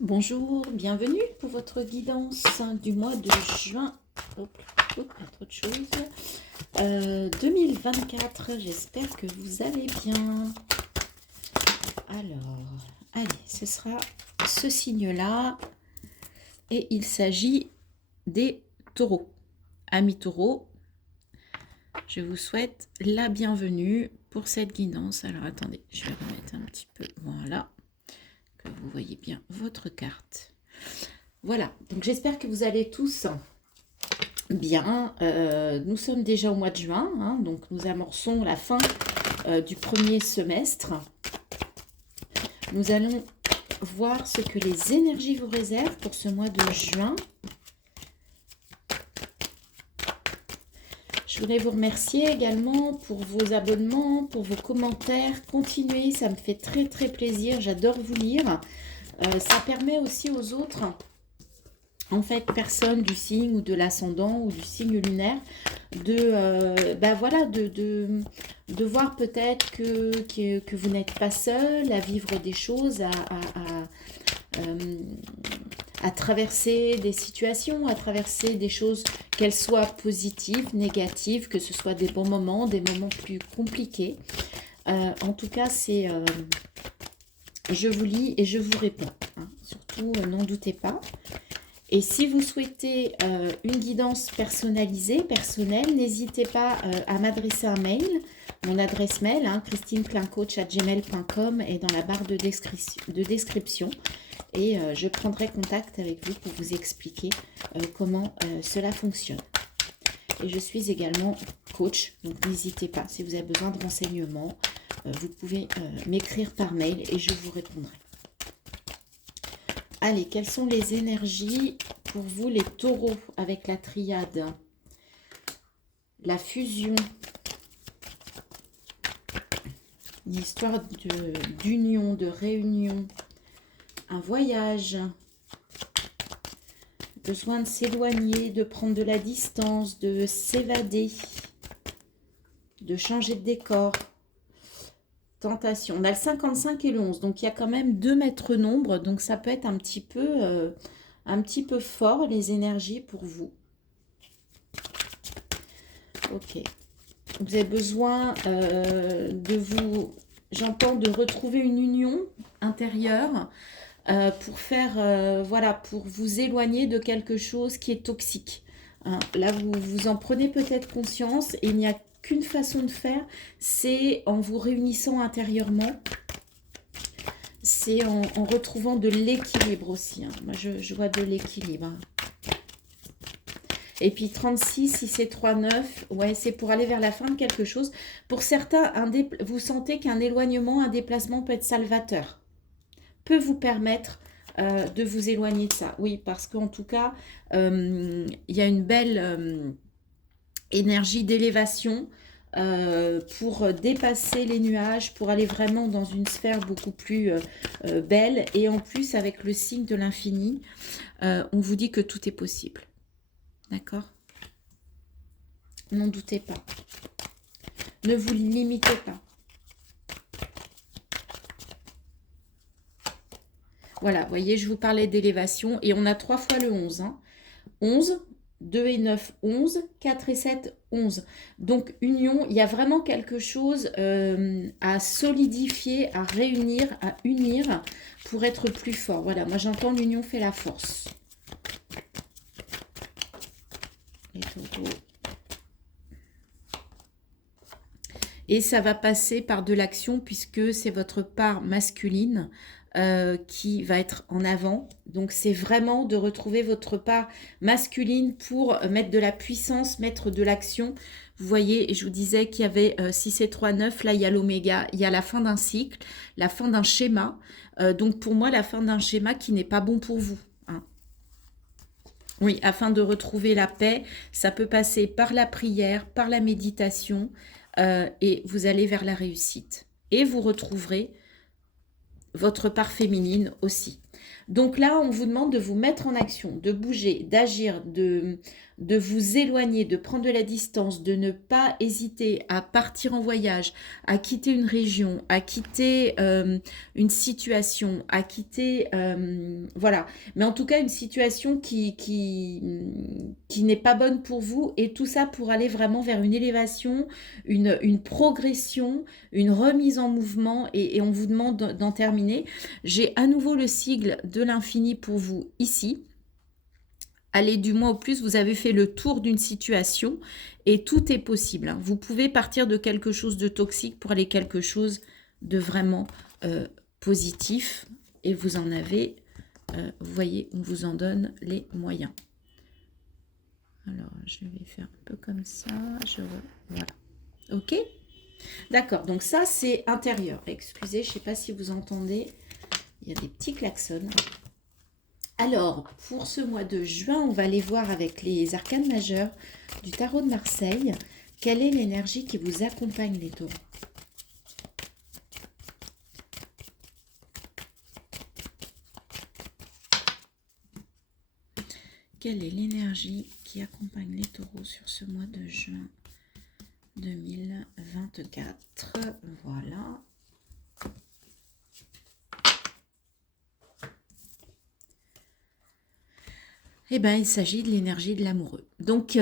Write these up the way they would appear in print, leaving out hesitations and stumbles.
Bonjour, bienvenue pour votre guidance du mois de juin. Hop, hop, autre chose. 2024, j'espère que vous allez bien. Alors, allez, ce sera ce signe-là. Et il s'agit des taureaux. Amis taureaux, je vous souhaite la bienvenue pour cette guidance. Alors, attendez, je vais remettre un petit peu, voilà, que vous voyez bien votre carte. Voilà, donc j'espère que vous allez tous bien. Nous sommes déjà au mois de juin, hein, donc nous amorçons la fin du premier semestre. Nous allons voir ce que les énergies vous réservent pour ce mois de juin. Je voulais vous remercier également pour vos abonnements, pour vos commentaires. Continuez, ça me fait très très plaisir, j'adore vous lire. Ça permet aussi aux autres, en fait, personnes du signe ou de l'ascendant ou du signe lunaire, de voir peut-être que vous n'êtes pas seul à vivre des choses, à traverser des situations, à traverser des choses, qu'elles soient positives, négatives, que ce soit des bons moments, des moments plus compliqués. En tout cas, je vous lis et je vous réponds, hein. Surtout, n'en doutez pas. Et si vous souhaitez une guidance personnalisée, personnelle, n'hésitez pas à m'adresser un mail. Mon adresse mail, hein, christineclincoach@gmail.com, est dans la barre de description. Et je prendrai contact avec vous pour vous expliquer comment cela fonctionne. Et je suis également coach, donc n'hésitez pas, si vous avez besoin de renseignements, vous pouvez m'écrire par mail et je vous répondrai. Allez, quelles sont les énergies pour vous, les taureaux, avec la triade? La fusion, une histoire d'union, de réunion, un voyage, besoin de s'éloigner, de prendre de la distance, de s'évader, de changer de décor. Tentation. On a le 55 et le 11, donc il y a quand même 2 maîtres nombres, donc ça peut être un petit peu fort, les énergies pour vous. Ok. Vous avez besoin j'entends, de retrouver une union intérieure pour faire, voilà, pour vous éloigner de quelque chose qui est toxique. Hein. Là, vous en prenez peut-être conscience et il n'y a qu'une façon de faire, c'est en vous réunissant intérieurement, c'est en retrouvant de l'équilibre aussi. Hein. Moi, je vois de l'équilibre. Et puis 36, si c'est 3, 9, ouais, c'est pour aller vers la fin de quelque chose. Pour certains, vous sentez qu'un éloignement, un déplacement peut être salvateur, peut vous permettre de vous éloigner de ça. Oui, parce qu'en tout cas, il y a une belle énergie d'élévation pour dépasser les nuages, pour aller vraiment dans une sphère beaucoup plus belle. Et en plus, avec le signe de l'infini, on vous dit que tout est possible. D'accord? N'en doutez pas. Ne vous limitez pas. Voilà, vous voyez, je vous parlais d'élévation et on a 3 fois le 11. Hein. 11, 2 et 9, 11, 4 et 7, 11. Donc, union, il y a vraiment quelque chose à solidifier, à réunir, à unir pour être plus fort. Voilà, moi j'entends l'union fait la force. Les taureaux. Et ça va passer par de l'action puisque c'est votre part masculine qui va être en avant. Donc c'est vraiment de retrouver votre part masculine pour mettre de la puissance, mettre de l'action. Vous voyez, je vous disais qu'il y avait 6 et 3, 9, là il y a l'oméga, il y a la fin d'un cycle, la fin d'un schéma. Donc pour moi, la fin d'un schéma qui n'est pas bon pour vous. Hein. Oui, afin de retrouver la paix, ça peut passer par la prière, par la méditation, et vous allez vers la réussite. Et vous retrouverez votre part féminine aussi. Donc là, on vous demande de vous mettre en action, de bouger, d'agir, de de vous éloigner, de prendre de la distance, de ne pas hésiter à partir en voyage, à quitter une région, à quitter une situation, à quitter, voilà. Mais en tout cas, une situation qui n'est pas bonne pour vous, et tout ça pour aller vraiment vers une élévation, une progression, une remise en mouvement, et on vous demande d'en terminer. J'ai à nouveau le sigle de l'infini pour vous ici. Allez du moins au plus, vous avez fait le tour d'une situation et tout est possible, hein. Vous pouvez partir de quelque chose de toxique pour aller quelque chose de vraiment positif, et vous en avez, vous voyez, on vous en donne les moyens. Alors, je vais faire un peu comme ça, voilà, ok. D'accord, donc ça c'est intérieur. Excusez, je ne sais pas si vous entendez, il y a des petits klaxons. Alors, pour ce mois de juin, on va aller voir avec les arcanes majeures du tarot de Marseille, quelle est l'énergie qui vous accompagne, les taureaux. Quelle est l'énergie qui accompagne les taureaux sur ce mois de juin 2024? Voilà. Eh bien, il s'agit de l'énergie de l'amoureux. Donc,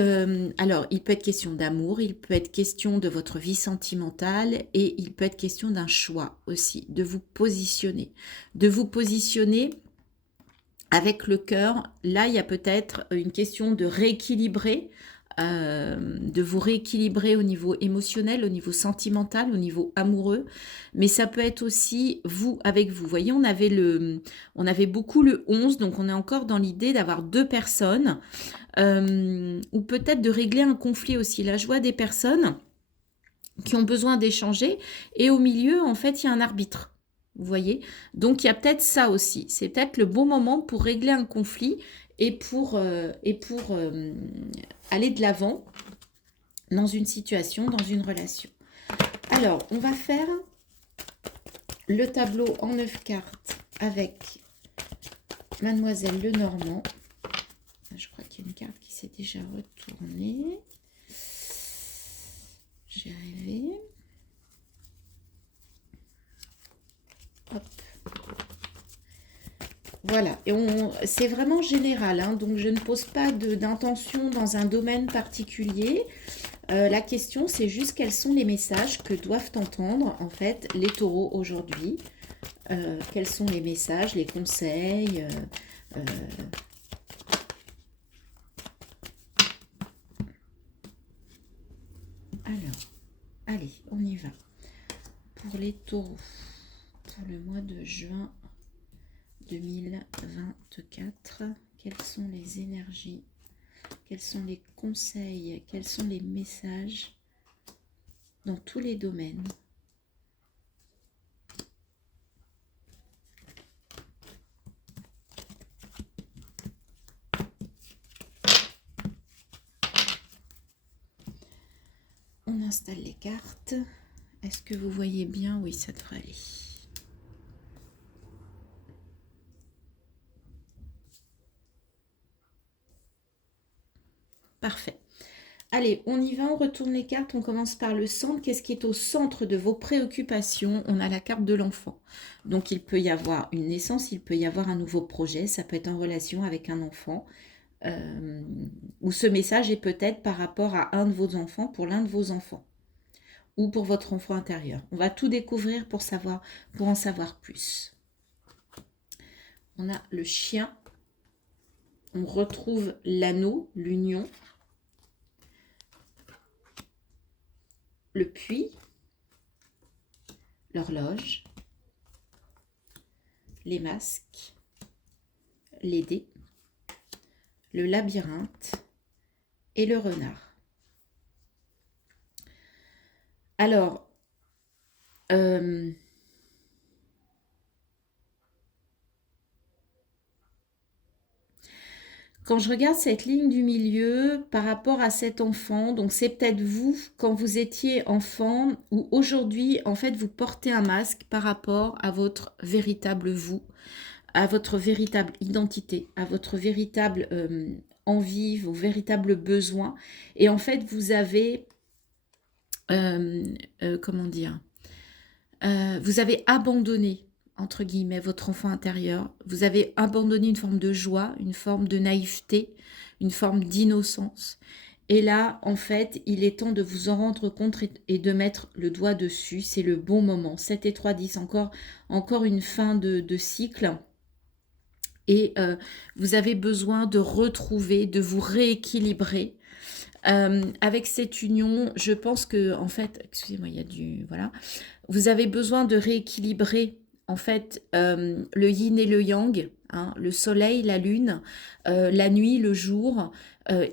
alors, il peut être question d'amour, il peut être question de votre vie sentimentale, et il peut être question d'un choix aussi, de vous positionner. De vous positionner avec le cœur. Là, il y a peut-être une question de rééquilibrer, de vous rééquilibrer au niveau émotionnel, au niveau sentimental, au niveau amoureux. Mais ça peut être aussi vous avec vous. Vous voyez, on avait beaucoup le 11, donc on est encore dans l'idée d'avoir deux personnes, ou peut-être de régler un conflit aussi. Là, je vois des personnes qui ont besoin d'échanger, et au milieu, en fait, il y a un arbitre. Vous voyez? Donc, il y a peut-être ça aussi. C'est peut-être le bon moment pour régler un conflit et pour aller de l'avant dans une situation, dans une relation. Alors, on va faire le tableau en 9 cartes avec Mademoiselle Lenormand. Je crois qu'il y a une carte qui s'est déjà retournée. J'ai rêvé. Hop. Voilà, et c'est vraiment général, hein, donc je ne pose pas d'intention dans un domaine particulier. La question, c'est juste quels sont les messages que doivent entendre, en fait, les taureaux aujourd'hui. Quels sont les messages, les conseils Alors, allez, on y va. Pour les taureaux, pour le mois de juin 2024, quelles sont les énergies, quels sont les conseils, quels sont les messages dans tous les domaines? On installe les cartes. Est-ce que vous voyez bien? Oui, ça devrait aller. Parfait. Allez, on y va, on retourne les cartes, on commence par le centre. Qu'est-ce qui est au centre de vos préoccupations? On a la carte de l'enfant. Donc, il peut y avoir une naissance, il peut y avoir un nouveau projet, ça peut être en relation avec un enfant. Ou ce message est peut-être par rapport à un de vos enfants, pour l'un de vos enfants. Ou pour votre enfant intérieur. On va tout découvrir pour en savoir plus. On a le chien. On retrouve l'anneau, l'union. Le puits, l'horloge, les masques, les dés, le labyrinthe et le renard. Alors, quand je regarde cette ligne du milieu par rapport à cet enfant, donc c'est peut-être vous quand vous étiez enfant, ou aujourd'hui, en fait, vous portez un masque par rapport à votre véritable vous, à votre véritable identité, à votre véritable envies, vos véritables besoins. Et en fait, vous avez, comment dire, vous avez abandonné, entre guillemets, votre enfant intérieur. Vous avez abandonné une forme de joie, une forme de naïveté, une forme d'innocence. Et là, en fait, il est temps de vous en rendre compte et de mettre le doigt dessus. C'est le bon moment. 7 et 3, 10, encore une fin de cycle. Et vous avez besoin de retrouver, de vous rééquilibrer. Avec cette union, je pense que, en fait, excusez-moi, il y a du... Voilà. Vous avez besoin de rééquilibrer, en fait, le yin et le yang, hein, le soleil, la lune, la nuit, le jour.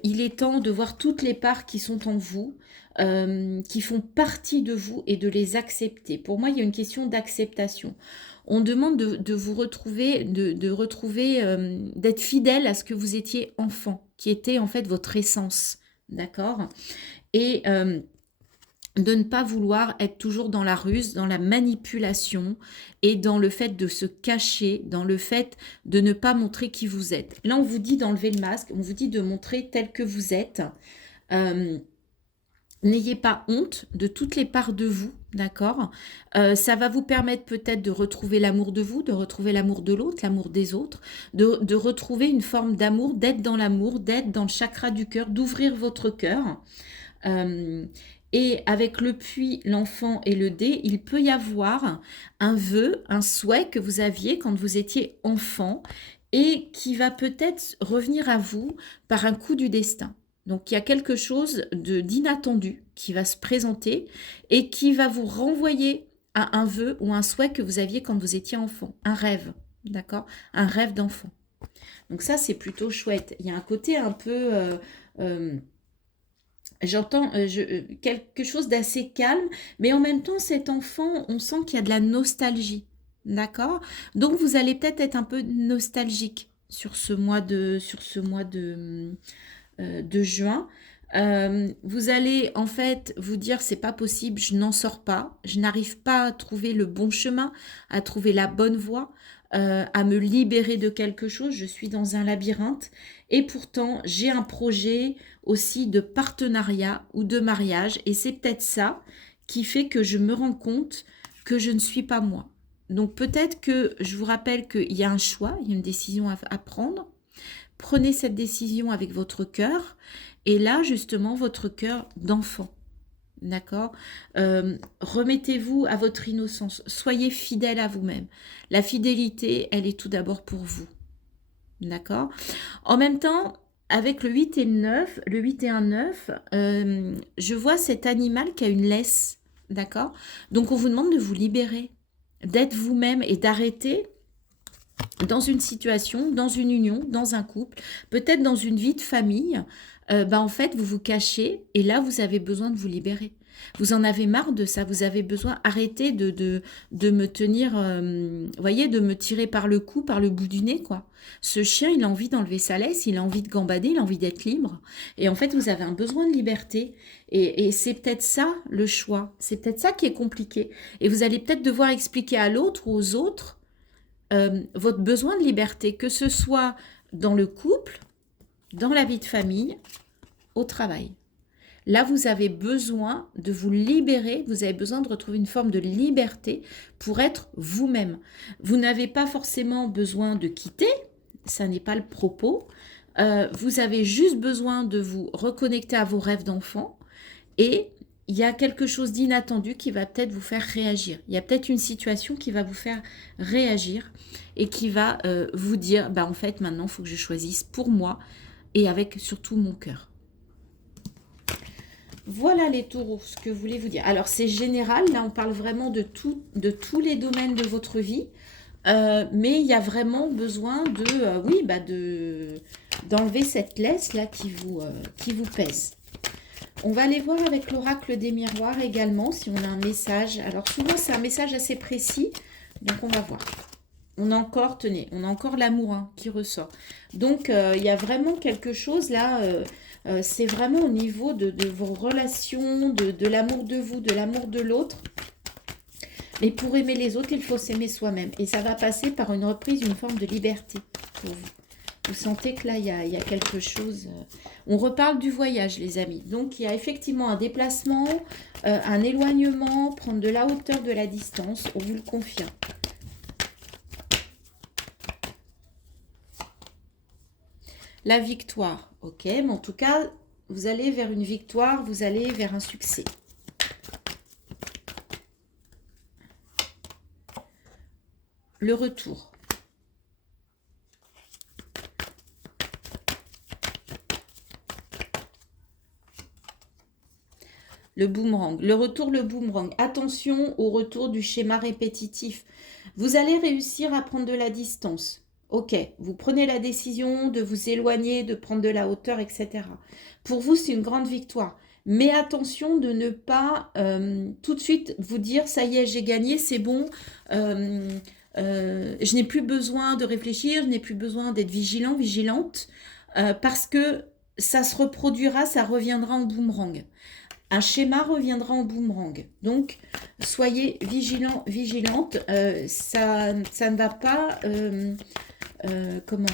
Il est temps de voir toutes les parts qui sont en vous, qui font partie de vous et de les accepter. Pour moi, il y a une question d'acceptation. On demande de vous retrouver, de retrouver, d'être fidèle à ce que vous étiez enfant, qui était en fait votre essence, d'accord? Et de ne pas vouloir être toujours dans la ruse, dans la manipulation et dans le fait de se cacher, dans le fait de ne pas montrer qui vous êtes. Là, on vous dit d'enlever le masque, on vous dit de montrer tel que vous êtes. N'ayez pas honte de toutes les parts de vous, d'accord? Ça va vous permettre peut-être de retrouver l'amour de vous, de retrouver l'amour de l'autre, l'amour des autres, de retrouver une forme d'amour, d'être dans l'amour, d'être dans le chakra du cœur, d'ouvrir votre cœur. Et avec le puits, l'enfant et le dé, il peut y avoir un vœu, un souhait que vous aviez quand vous étiez enfant et qui va peut-être revenir à vous par un coup du destin. Donc il y a quelque chose d'inattendu qui va se présenter et qui va vous renvoyer à un vœu ou un souhait que vous aviez quand vous étiez enfant, un rêve, d'accord? Un rêve d'enfant. Donc ça, c'est plutôt chouette. Il y a un côté un peu... j'entends quelque chose d'assez calme, mais en même temps, cet enfant, on sent qu'il y a de la nostalgie, d'accord? Donc, vous allez peut-être être un peu nostalgique sur ce mois de juin. Vous allez en fait vous dire c'est pas possible, je n'en sors pas, je n'arrive pas à trouver le bon chemin, à trouver la bonne voie, à me libérer de quelque chose, je suis dans un labyrinthe et pourtant j'ai un projet aussi de partenariat ou de mariage et c'est peut-être ça qui fait que je me rends compte que je ne suis pas moi. Donc peut-être que je vous rappelle qu'il y a un choix, il y a une décision à prendre. Prenez cette décision avec votre cœur et là justement votre cœur d'enfant. D'accord? Remettez-vous à votre innocence. Soyez fidèle à vous-même. La fidélité, elle est tout d'abord pour vous. D'accord? En même temps, avec le 8 et le 9, le 8 et un 9, je vois cet animal qui a une laisse. D'accord? Donc on vous demande de vous libérer, d'être vous-même et d'arrêter dans une situation, dans une union, dans un couple, peut-être dans une vie de famille, en fait, vous vous cachez et là, vous avez besoin de vous libérer. Vous en avez marre de ça, vous avez besoin, arrêtez de me tenir, voyez, de me tirer par le cou, par le bout du nez, quoi. Ce chien, il a envie d'enlever sa laisse, il a envie de gambader, il a envie d'être libre. Et en fait, vous avez un besoin de liberté. Et c'est peut-être ça, le choix. C'est peut-être ça qui est compliqué. Et vous allez peut-être devoir expliquer à l'autre ou aux autres votre besoin de liberté, que ce soit dans le couple, dans la vie de famille, au travail. Là, vous avez besoin de vous libérer, vous avez besoin de retrouver une forme de liberté pour être vous-même. Vous n'avez pas forcément besoin de quitter, ça n'est pas le propos. Vous avez juste besoin de vous reconnecter à vos rêves d'enfant et il y a quelque chose d'inattendu qui va peut-être vous faire réagir. Il y a peut-être une situation qui va vous faire réagir et qui va vous dire, en fait, maintenant, il faut que je choisisse pour moi et avec surtout mon cœur. Voilà les taureaux, ce que je voulais vous dire. Alors, c'est général, là, on parle vraiment de tous les domaines de votre vie, mais il y a vraiment besoin d'enlever cette laisse-là qui vous pèse. On va aller voir avec l'oracle des miroirs également, si on a un message. Alors, souvent, c'est un message assez précis, donc on va voir. On a encore, tenez, on a encore l'amour qui ressort. Donc, il y a vraiment quelque chose là, c'est vraiment au niveau de vos relations, de l'amour de vous, de l'amour de l'autre. Mais pour aimer les autres, il faut s'aimer soi-même. Et ça va passer par une reprise, une forme de liberté pour vous. Vous sentez que là, il y a quelque chose. On reparle du voyage, les amis. Donc, il y a effectivement un déplacement, un éloignement, prendre de la hauteur, de la distance. On vous le confirme. La victoire, ok. Mais en tout cas, vous allez vers une victoire, vous allez vers un succès. Le retour. Le boomerang. Le retour, le boomerang. Attention au retour du schéma répétitif. Vous allez réussir à prendre de la distance. Ok, vous prenez la décision de vous éloigner, de prendre de la hauteur, etc. Pour vous, c'est une grande victoire. Mais attention de ne pas tout de suite vous dire, ça y est, j'ai gagné, c'est bon. Je n'ai plus besoin de réfléchir, je n'ai plus besoin d'être vigilant, vigilante, parce que ça se reproduira, ça reviendra en boomerang. Un schéma reviendra en boomerang. Donc, soyez vigilants, vigilantes. Ça ne va pas... comment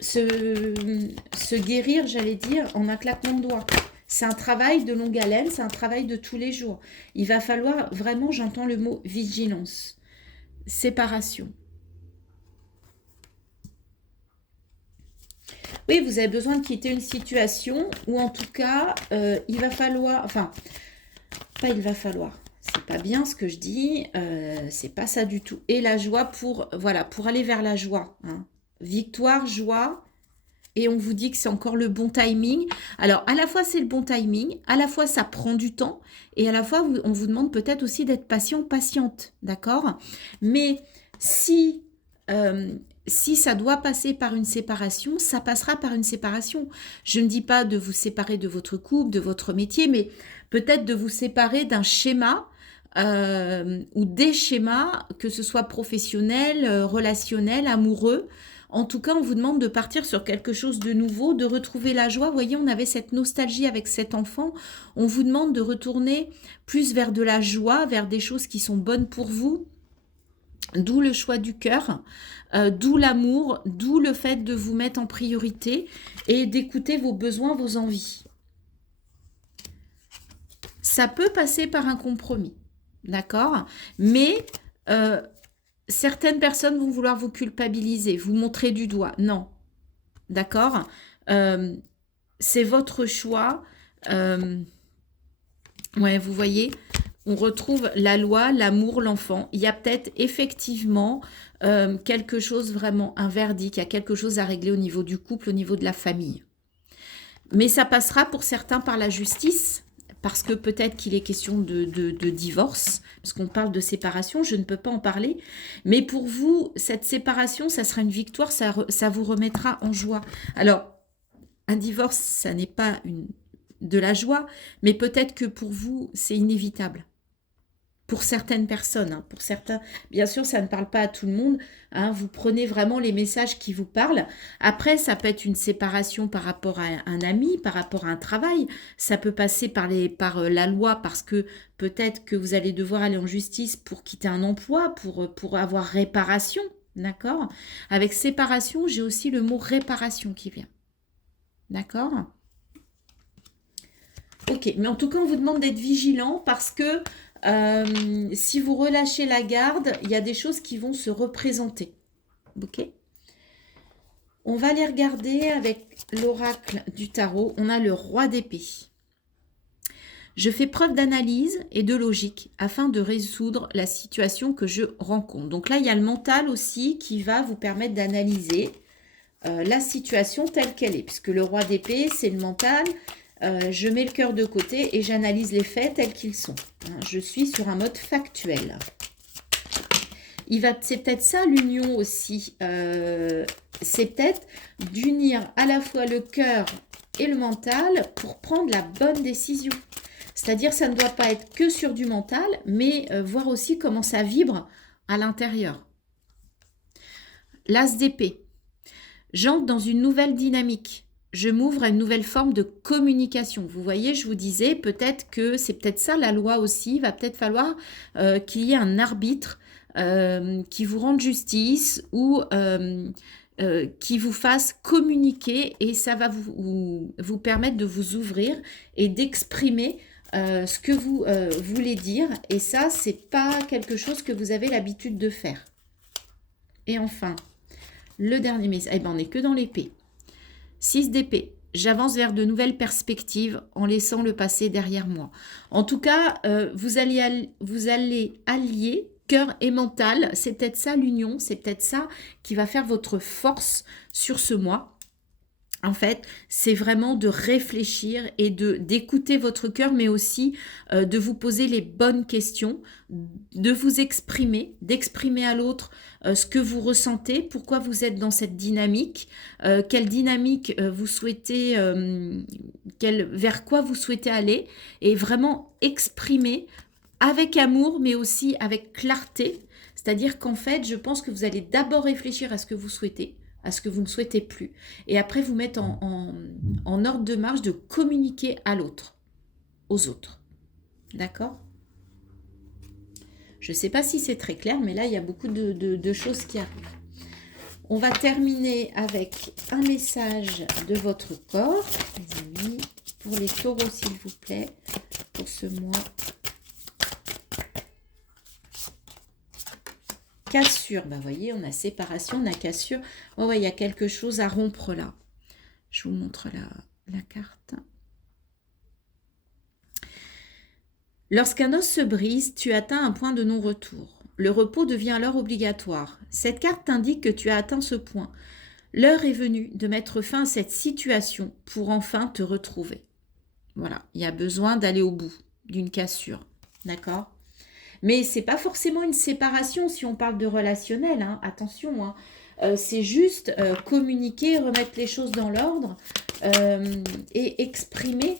se guérir, j'allais dire, en un claquement de doigts. C'est un travail de longue haleine, c'est un travail de tous les jours. Il va falloir vraiment, j'entends le mot vigilance. Séparation. Oui, vous avez besoin de quitter une situation ou en tout cas, il va falloir... Enfin, pas il va falloir. C'est pas bien ce que je dis. C'est pas ça du tout. Et la joie pour... Voilà, pour aller vers la joie. Hein. Victoire, joie. Et on vous dit que c'est encore le bon timing. Alors, à la fois, c'est le bon timing. À la fois, ça prend du temps. Et à la fois, on vous demande peut-être aussi d'être patient, patiente. D'accord? Mais si... si ça doit passer par une séparation, ça passera par une séparation. Je ne dis pas de vous séparer de votre couple, de votre métier, mais peut-être de vous séparer d'un schéma ou des schémas, que ce soit professionnel, relationnel, amoureux. En tout cas, on vous demande de partir sur quelque chose de nouveau, de retrouver la joie. Vous voyez, on avait cette nostalgie avec cet enfant. On vous demande de retourner plus vers de la joie, vers des choses qui sont bonnes pour vous. D'où le choix du cœur, d'où l'amour, d'où le fait de vous mettre en priorité et d'écouter vos besoins, vos envies. Ça peut passer par un compromis, d'accord? Mais certaines personnes vont vouloir vous culpabiliser, vous montrer du doigt. Non, d'accord? C'est votre choix. Ouais, vous voyez, on retrouve la loi, l'amour, l'enfant. Il y a peut-être effectivement quelque chose vraiment, un verdict, il y a quelque chose à régler au niveau du couple, au niveau de la famille. Mais ça passera pour certains par la justice, parce que peut-être qu'il est question de divorce, parce qu'on parle de séparation, je ne peux pas en parler. Mais pour vous, cette séparation, ça sera une victoire, ça vous remettra en joie. Alors, un divorce, ça n'est pas de la joie, mais peut-être que pour vous, c'est inévitable. Pour certaines personnes, hein, pour certains, bien sûr, ça ne parle pas à tout le monde. Hein, vous prenez vraiment les messages qui vous parlent. Après, ça peut être une séparation par rapport à un ami, par rapport à un travail. Ça peut passer par la loi parce que peut-être que vous allez devoir aller en justice pour quitter un emploi, pour avoir réparation. D'accord? Avec séparation, j'ai aussi le mot réparation qui vient. D'accord? Ok, mais en tout cas, on vous demande d'être vigilant parce que si vous relâchez la garde, il y a des choses qui vont se représenter. Ok? On va les regarder avec l'oracle du tarot. On a le roi d'épée. Je fais preuve d'analyse et de logique afin de résoudre la situation que je rencontre. Donc là, il y a le mental aussi qui va vous permettre d'analyser la situation telle qu'elle est. Puisque le roi d'épée, c'est le mental. Je mets le cœur de côté et j'analyse les faits tels qu'ils sont. Je suis sur un mode factuel. C'est peut-être ça l'union aussi. C'est peut-être d'unir à la fois le cœur et le mental pour prendre la bonne décision. C'est-à-dire ça ne doit pas être que sur du mental, mais voir aussi comment ça vibre à l'intérieur. L'as d'épée. J'entre dans une nouvelle dynamique. Je m'ouvre à une nouvelle forme de communication. Vous voyez, je vous disais, peut-être que c'est peut-être ça la loi aussi. Il va peut-être falloir qu'il y ait un arbitre qui vous rende justice ou qui vous fasse communiquer et ça va vous permettre de vous ouvrir et d'exprimer ce que vous voulez dire. Et ça, c'est pas quelque chose que vous avez l'habitude de faire. Et enfin, le dernier message, eh ben, on n'est que dans l'épée. 6 d'épée. J'avance vers de nouvelles perspectives en laissant le passé derrière moi. En tout cas, vous allez allier cœur et mental. C'est peut-être ça l'union, c'est peut-être ça qui va faire votre force sur ce mois. En fait, c'est vraiment de réfléchir et d'écouter votre cœur, mais aussi de vous poser les bonnes questions, de vous exprimer, d'exprimer à l'autre ce que vous ressentez, pourquoi vous êtes dans cette dynamique, quelle dynamique vous souhaitez, vers quoi vous souhaitez aller, et vraiment exprimer avec amour, mais aussi avec clarté. C'est-à-dire qu'en fait, je pense que vous allez d'abord réfléchir à ce que vous souhaitez, à ce que vous ne souhaitez plus. Et après, vous mettre en ordre de marche de communiquer à l'autre, aux autres. D'accord? Je ne sais pas si c'est très clair, mais là, il y a beaucoup de choses qui arrivent. On va terminer avec un message de votre corps, les amis, pour les taureaux, s'il vous plaît, pour ce mois. Cassure, bah voyez, on a séparation, on a cassure. Oh ouais, il y a quelque chose à rompre là. Je vous montre la carte. Lorsqu'un os se brise, tu atteins un point de non-retour. Le repos devient alors obligatoire. Cette carte t'indique que tu as atteint ce point. L'heure est venue de mettre fin à cette situation pour enfin te retrouver. Voilà, il y a besoin d'aller au bout d'une cassure. D'accord ? Mais c'est pas forcément une séparation si on parle de relationnel, hein. Attention, hein. C'est juste communiquer, remettre les choses dans l'ordre et exprimer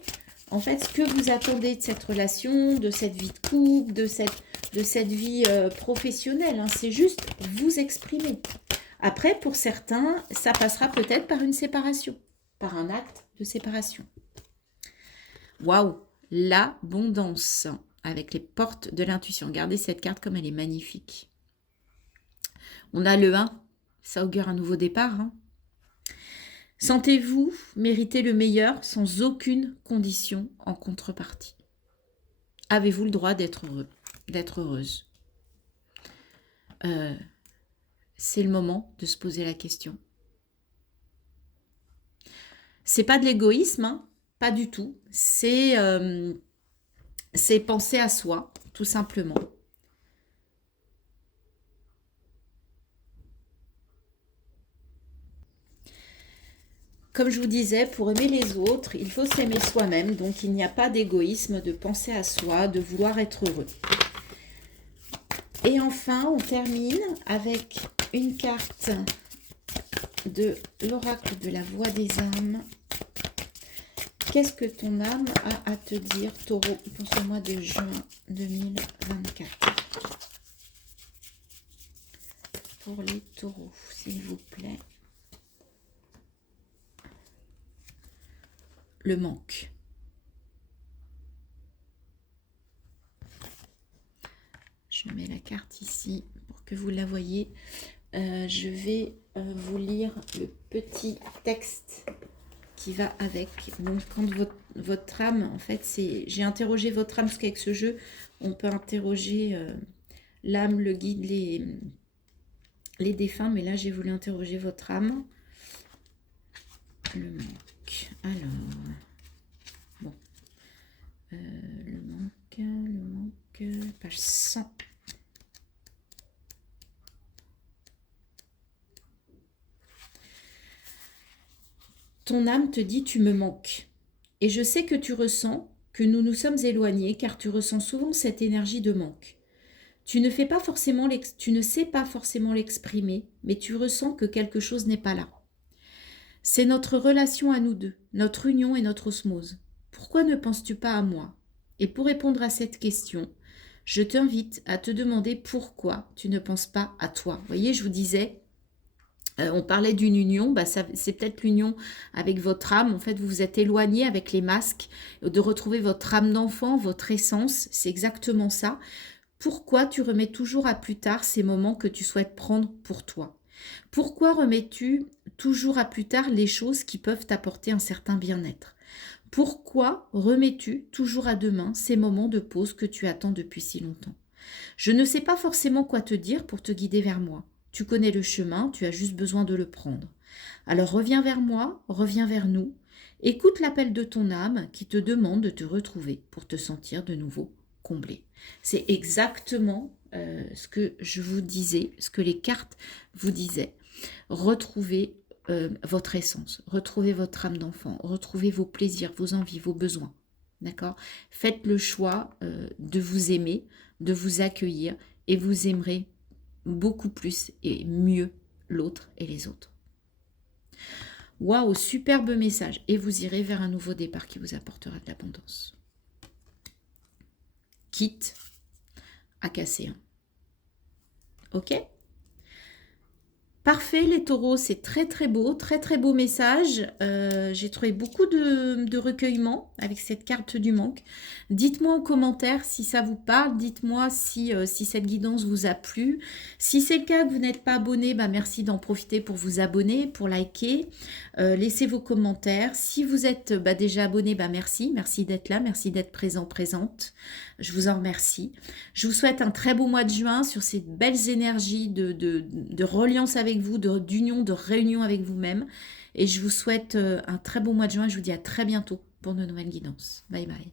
en fait ce que vous attendez de cette relation, de cette vie de couple, de cette vie professionnelle, hein. C'est juste vous exprimer. Après, pour certains, ça passera peut-être par une séparation, par un acte de séparation. Waouh, l'abondance avec les portes de l'intuition. Regardez cette carte comme elle est magnifique. On a le 1, ça augure un nouveau départ. Hein. Sentez-vous mériter le meilleur sans aucune condition en contrepartie. Avez-vous le droit d'être heureux, d'être heureuse? C'est le moment de se poser la question. C'est pas de l'égoïsme, hein, pas du tout. C'est penser à soi, tout simplement. Comme je vous disais, pour aimer les autres, il faut s'aimer soi-même. Donc, il n'y a pas d'égoïsme, de penser à soi, de vouloir être heureux. Et enfin, on termine avec une carte de l'oracle de la voix des âmes. Qu'est-ce que ton âme a à te dire, taureau, pour ce mois de juin 2024? Pour les taureaux, s'il vous plaît. Le manque. Je mets la carte ici pour que vous la voyez. Je vais vous lire le petit texte qui va avec. Donc, quand votre âme, en fait, j'ai interrogé votre âme, parce qu'avec ce jeu, on peut interroger l'âme, le guide, les défunts, mais là, j'ai voulu interroger votre âme. Le manque. Alors, bon. Le manque, page 100. Ton âme te dit tu me manques. Et je sais que tu ressens que nous nous sommes éloignés car tu ressens souvent cette énergie de manque. Tu ne sais pas forcément l'exprimer, mais tu ressens que quelque chose n'est pas là. C'est notre relation à nous deux, notre union et notre osmose. Pourquoi ne penses-tu pas à moi? Et pour répondre à cette question, je t'invite à te demander pourquoi tu ne penses pas à toi. Vous voyez, je vous disais, on parlait d'une union, c'est peut-être l'union avec votre âme. En fait, vous vous êtes éloigné avec les masques, de retrouver votre âme d'enfant, votre essence. C'est exactement ça. Pourquoi tu remets toujours à plus tard ces moments que tu souhaites prendre pour toi? Pourquoi remets-tu toujours à plus tard les choses qui peuvent t'apporter un certain bien-être? Pourquoi remets-tu toujours à demain ces moments de pause que tu attends depuis si longtemps? Je ne sais pas forcément quoi te dire pour te guider vers moi. Tu connais le chemin, tu as juste besoin de le prendre. Alors reviens vers moi, reviens vers nous. Écoute l'appel de ton âme qui te demande de te retrouver pour te sentir de nouveau comblé. C'est exactement ce que je vous disais, ce que les cartes vous disaient. Retrouvez votre essence, retrouvez votre âme d'enfant, retrouvez vos plaisirs, vos envies, vos besoins. D'accord? Faites le choix de vous aimer, de vous accueillir et vous aimerez beaucoup plus et mieux l'autre et les autres. Waouh, superbe message. Et vous irez vers un nouveau départ qui vous apportera de l'abondance. Quitte à casser un. Ok? Parfait les taureaux, c'est très très beau message. J'ai trouvé beaucoup de recueillement avec cette carte du manque. Dites-moi en commentaire si ça vous parle, dites-moi si cette guidance vous a plu. Si c'est le cas que vous n'êtes pas abonné, bah merci d'en profiter pour vous abonner, pour liker. Laissez vos commentaires. Si vous êtes déjà abonné, merci d'être là, merci d'être présente. Je vous en remercie. Je vous souhaite un très beau mois de juin sur ces belles énergies de reliance avec vous, d'union, de réunion avec vous-même. Et je vous souhaite un très beau mois de juin. Je vous dis à très bientôt pour de nouvelles guidances. Bye bye.